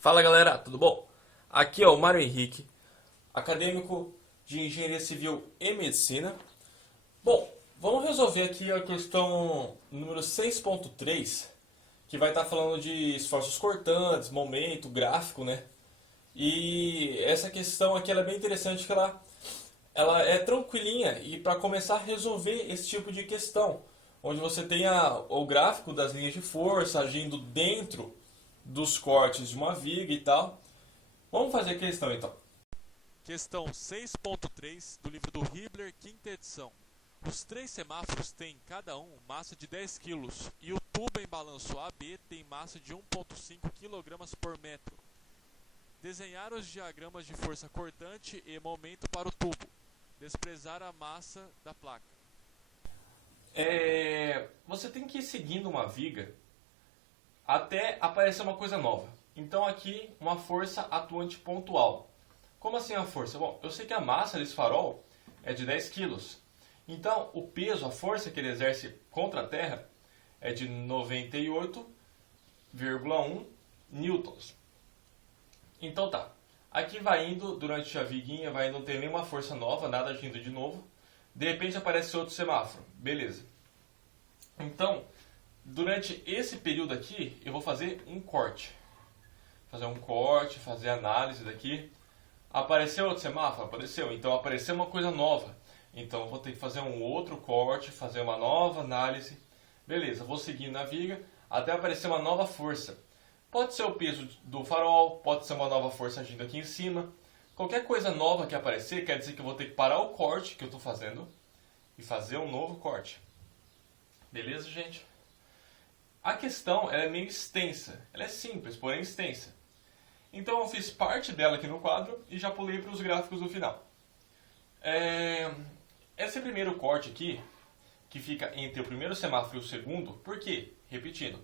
Fala galera, tudo bom? Aqui é o Mário Henrique, acadêmico de Engenharia Civil e Medicina. Bom, vamos resolver aqui a questão número 6.3, que vai estar falando de esforços cortantes, momento, gráfico, né? E essa questão aqui ela é bem interessante, que ela é tranquilinha e para começar a resolver esse tipo de questão, onde você tem o gráfico das linhas de força agindo dentro dos cortes de uma viga e tal. Vamos fazer a questão então. Questão 6.3 do livro do Hibbeler, quinta edição. Os três semáforos têm, cada um, massa de 10 kg e o tubo em balanço AB tem massa de 1,5 kg por metro. Desenhar os diagramas de força cortante e momento para o tubo. Desprezar a massa da placa. Você tem que ir seguindo uma viga até aparecer uma coisa nova. Então aqui uma força atuante pontual. Como assim a força? Bom, eu sei que a massa desse farol é de 10 quilos. Então o peso, a força que ele exerce contra a Terra é de 98,1 newtons. Então tá. Aqui vai indo, durante a viguinha, vai indo, não tem nenhuma força nova, nada agindo de novo. De repente aparece outro semáforo. Beleza. Então, durante esse período aqui, eu vou fazer um corte. Fazer um corte, fazer análise daqui. Apareceu outro semáforo? Apareceu. Então apareceu uma coisa nova. Então eu vou ter que fazer um outro corte, fazer uma nova análise. Beleza, vou seguir na viga até aparecer uma nova força. Pode ser o peso do farol, pode ser uma nova força agindo aqui em cima. Qualquer coisa nova que aparecer quer dizer que eu vou ter que parar o corte que eu estou fazendo e fazer um novo corte. Beleza, gente? A questão ela é meio extensa. Ela é simples, porém extensa. Então eu fiz parte dela aqui no quadro e já pulei para os gráficos do final. Esse primeiro corte aqui, que fica entre o primeiro semáforo e o segundo, por quê? Repetindo.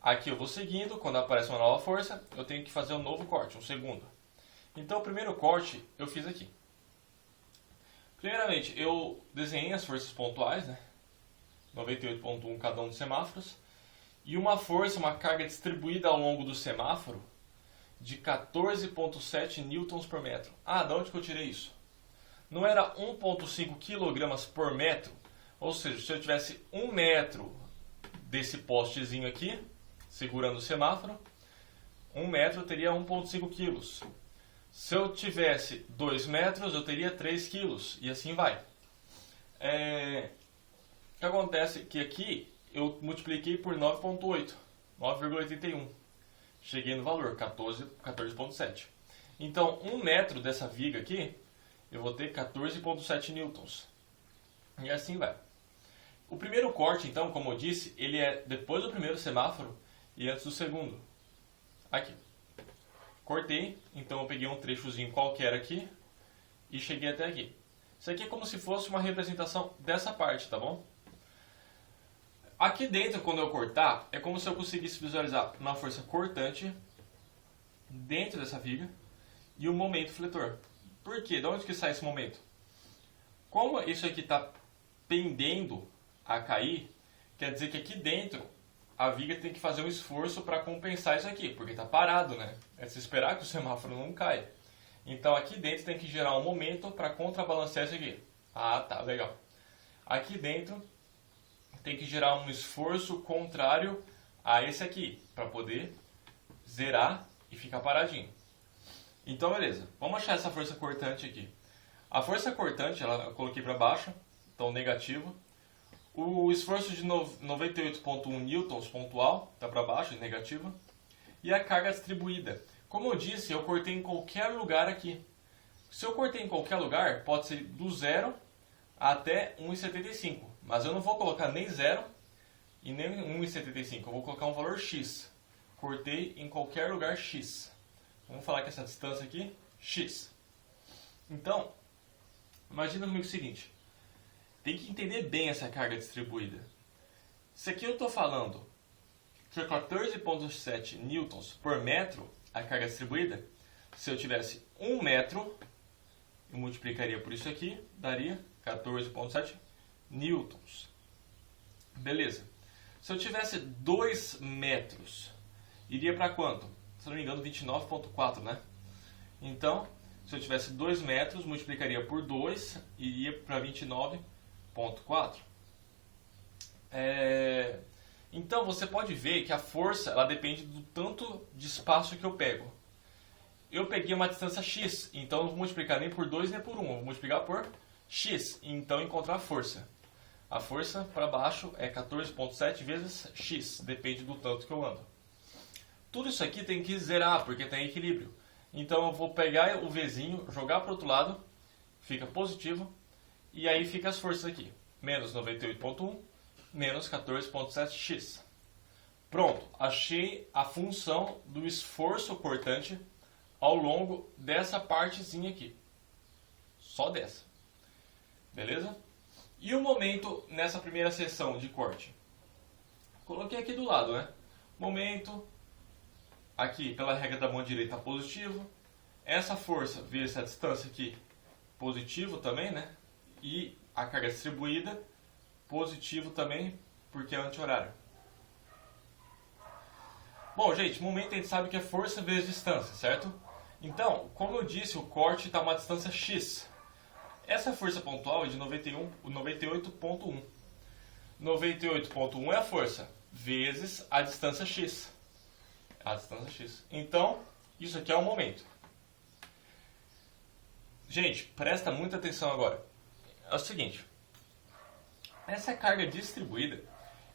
Aqui eu vou seguindo, quando aparece uma nova força, eu tenho que fazer um novo corte, um segundo. Então o primeiro corte eu fiz aqui. Primeiramente, eu desenhei as forças pontuais, né? 98,1 cada um dos semáforos. E uma força, uma carga distribuída ao longo do semáforo de 14,7 newtons por metro. Ah, de onde que eu tirei isso? Não era 1,5 kg por metro? Ou seja, se eu tivesse 1 metro desse postezinho aqui, segurando o semáforo, 1 metro eu teria 1,5 kg. Se eu tivesse 2 metros, eu teria 3 kg. E assim vai. O que acontece é que aqui eu multipliquei por 9,8. 9,81. Cheguei no valor, 14,7. Então, 1 metro dessa viga aqui, eu vou ter 14,7 newtons. E assim vai. O primeiro corte, então, como eu disse, ele é depois do primeiro semáforo e antes do segundo. Aqui. Cortei, então eu peguei um trechozinho qualquer aqui e cheguei até aqui. Isso aqui é como se fosse uma representação dessa parte, tá bom? Aqui dentro, quando eu cortar, é como se eu conseguisse visualizar uma força cortante dentro dessa viga e um momento fletor. Por quê? De onde que sai esse momento? Como isso aqui está pendendo a cair, quer dizer que aqui dentro a viga tem que fazer um esforço para compensar isso aqui, porque está parado, né? É de se esperar que o semáforo não caia. Então aqui dentro tem que gerar um momento para contrabalancear isso aqui. Ah, tá, legal. Aqui dentro tem que gerar um esforço contrário a esse aqui, para poder zerar e ficar paradinho. Então, beleza. Vamos achar essa força cortante aqui. A força cortante, eu coloquei para baixo, então negativo. O esforço de 98,1 newtons pontual, está para baixo, negativo. E a carga distribuída. Como eu disse, eu cortei em qualquer lugar aqui. Se eu cortei em qualquer lugar, pode ser do 0 até 1,75. Mas eu não vou colocar nem 0 e nem 1,75. Eu vou colocar um valor x. Cortei em qualquer lugar x. Vamos falar que essa distância aqui, x. Então, imagina comigo o seguinte. Tem que entender bem essa carga distribuída. Se aqui eu estou falando que é 14,7 newtons por metro a carga distribuída, se eu tivesse 1 metro, eu multiplicaria por isso aqui, daria 14,7 newtons. Beleza. Se eu tivesse 2 metros, iria para quanto? não me engano, 29,4, né? Então, se eu tivesse 2 metros, multiplicaria por 2 e iria para 29,4. Então, você pode ver que a força ela depende do tanto de espaço que eu pego. Eu peguei uma distância x, então não vou multiplicar nem por 2 nem por 1, vou multiplicar por x, então encontrar a força. A força para baixo é 14,7 vezes x, depende do tanto que eu ando. Tudo isso aqui tem que zerar, porque tem equilíbrio. Então eu vou pegar o Vzinho, jogar para o outro lado, fica positivo, e aí fica as forças aqui. Menos 98,1, menos 14,7x. Pronto, achei a função do esforço cortante ao longo dessa partezinha aqui. Só dessa. Beleza? E o momento nessa primeira seção de corte? Coloquei aqui do lado, né? Momento, aqui pela regra da mão direita positivo. Essa força vezes essa distância aqui, positivo também, né? E a carga distribuída, positivo também, porque é anti-horário. Bom, gente, momento a gente sabe que é força vezes distância, certo? Então, como eu disse, o corte está a uma distância x. Essa força pontual é de 98,1. 98,1 é a força, vezes a distância x. A distância x. Então, isso aqui é o momento. Gente, presta muita atenção agora. É o seguinte. Essa carga distribuída,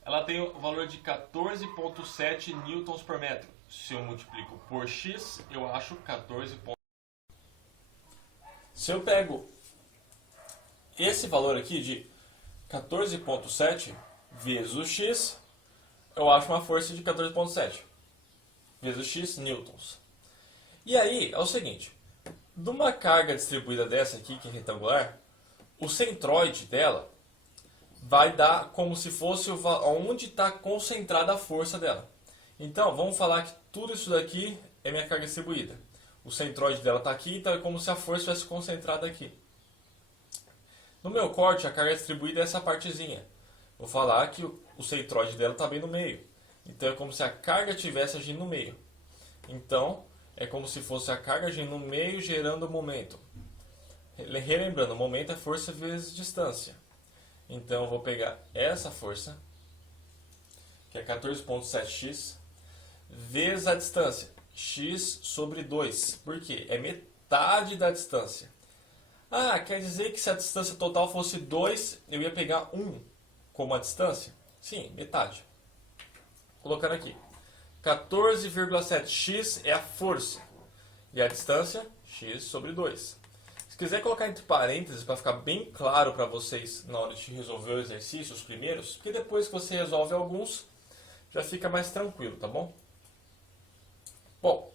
ela tem o valor de 14,7 newtons por metro. Se eu multiplico por x, eu acho 14. Se eu pego esse valor aqui de 14,7 vezes o x, eu acho uma força de 14,7 vezes o x newtons. E aí é o seguinte, de uma carga distribuída dessa aqui, que é retangular, o centroide dela vai dar como se fosse onde está concentrada a força dela. Então, vamos falar que tudo isso daqui é minha carga distribuída. O centroide dela está aqui, então é como se a força estivesse concentrada aqui. No meu corte, a carga distribuída é essa partezinha. Vou falar que o centroide dela está bem no meio. Então, é como se a carga estivesse agindo no meio. Então, é como se fosse a carga agindo no meio, gerando o momento. Relembrando, o momento é força vezes distância. Então, eu vou pegar essa força, que é 14,7x, vezes a distância, x sobre 2. Por quê? É metade da distância. Ah, quer dizer que se a distância total fosse 2, eu ia pegar 1 como a distância? Sim, metade. Colocando aqui. 14,7x é a força. E a distância, x sobre 2. Se quiser colocar entre parênteses para ficar bem claro para vocês na hora de resolver o exercício, os primeiros, porque depois que você resolve alguns, já fica mais tranquilo, tá bom? Bom,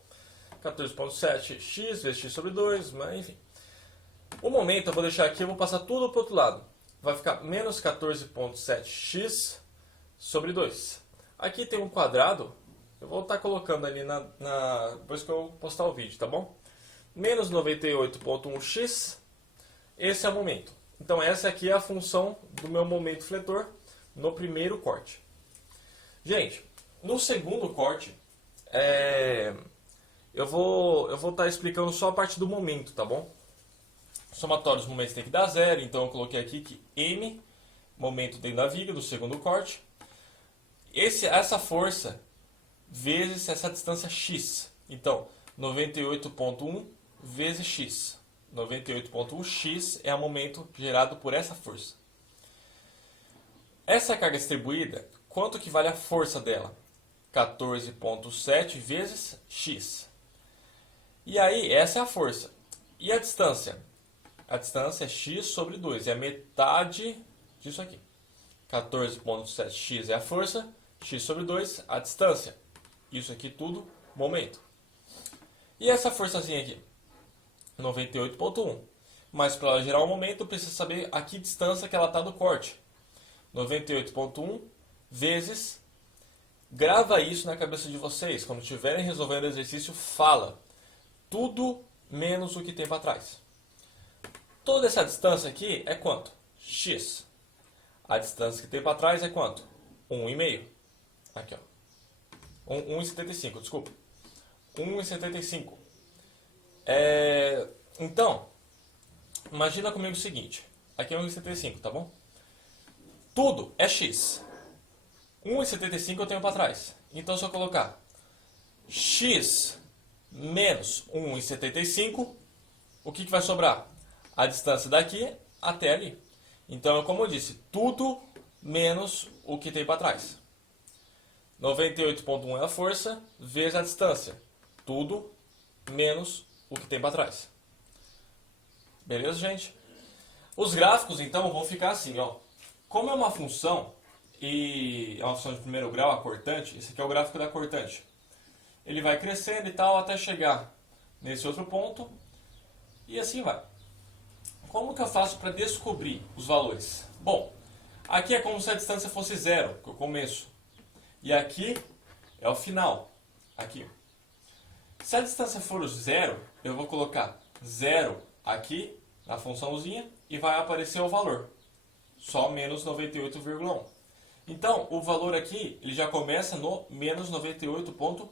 14,7x vezes x sobre 2, mas enfim. O momento eu vou deixar aqui, eu vou passar tudo para o outro lado. Vai ficar menos 14,7x sobre 2. Aqui tem um quadrado, eu vou estar colocando ali depois que eu postar o vídeo, tá bom? Menos 98,1x, esse é o momento. Então essa aqui é a função do meu momento fletor no primeiro corte. Gente, no segundo corte, eu vou estar explicando só a parte do momento, tá bom? Somatório dos momentos tem que dar zero, então eu coloquei aqui que M, momento dentro da viga do segundo corte, essa força vezes essa distância x. Então, 98,1 vezes x. 98,1x é o momento gerado por essa força. Essa carga distribuída, quanto que vale a força dela? 14,7 vezes x. E aí, essa é a força. E a distância? A distância é x sobre 2, é a metade disso aqui. 14,7x é a força, x sobre 2, a distância. Isso aqui tudo, momento. E essa forçazinha aqui? 98,1. Mas para ela gerar um momento, eu preciso saber a que distância que ela está do corte. 98,1 vezes... Grava isso na cabeça de vocês. Quando estiverem resolvendo o exercício, fala. Tudo menos o que tem para trás. Toda essa distância aqui é quanto? X. A distância que tem para trás é quanto? 1,5. Aqui, ó. 1,75, desculpa. 1,75. Então, imagina comigo o seguinte. Aqui é 1,75, tá bom? Tudo é x. 1,75 eu tenho para trás. Então, se eu colocar x menos 1,75, o que vai sobrar? A distância daqui até ali. Então, como eu disse, tudo menos o que tem para trás. 98,1 é a força, vezes a distância. Tudo menos o que tem para trás. Beleza, gente? Os gráficos, então, vão ficar assim, ó. Como é uma função, e é uma função de primeiro grau, a cortante, esse aqui é o gráfico da cortante. Ele vai crescendo e tal, até chegar nesse outro ponto, e assim vai. Como que eu faço para descobrir os valores? Bom, aqui é como se a distância fosse zero, que é o começo. E aqui é o final. Aqui. Se a distância for zero, eu vou colocar zero aqui na funçãozinha e vai aparecer o valor. Só menos 98,1. Então, o valor aqui ele já começa no menos 98,1.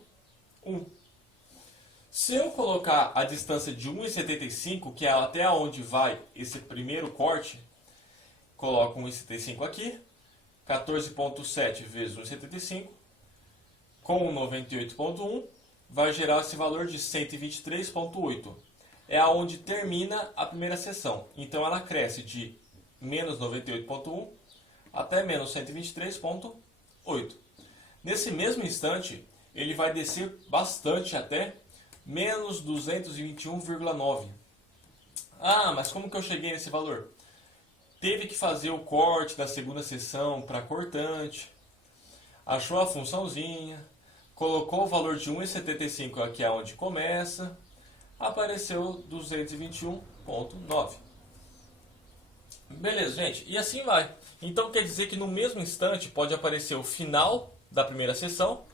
Se eu colocar a distância de 1,75, que é até onde vai esse primeiro corte, coloco 1,75 aqui, 14,7 vezes 1,75, com 98,1, vai gerar esse valor de 123,8. É aonde termina a primeira seção. Então ela cresce de menos 98,1 até menos 123,8. Nesse mesmo instante, ele vai descer bastante até menos 221,9. Ah, mas como que eu cheguei nesse valor? Teve que fazer o corte da segunda seção para cortante, achou a funçãozinha, colocou o valor de 1,75 aqui é onde começa, apareceu 221,9. Beleza, gente, e assim vai. Então quer dizer que no mesmo instante pode aparecer o final da primeira seção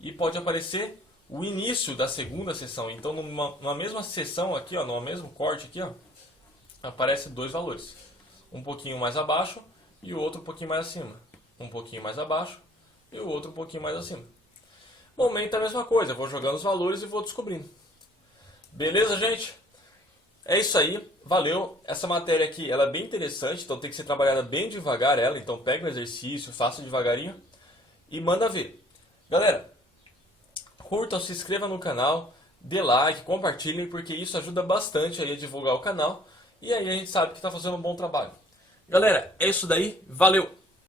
e pode aparecer o início da segunda seção. Então numa mesma seção aqui, ó, no mesmo corte aqui, ó, aparece dois valores. Um pouquinho mais abaixo e o outro um pouquinho mais acima. Um pouquinho mais abaixo e o outro um pouquinho mais acima. Momento é a mesma coisa, eu vou jogando os valores e vou descobrindo. Beleza, gente? É isso aí, valeu. Essa matéria aqui ela é bem interessante, então tem que ser trabalhada bem devagar ela. Então pega o exercício, faça devagarinho e manda ver. Galera, curtam, se inscreva no canal, dê like, compartilhem, porque isso ajuda bastante aí a divulgar o canal. E aí a gente sabe que está fazendo um bom trabalho. Galera, é isso daí, valeu!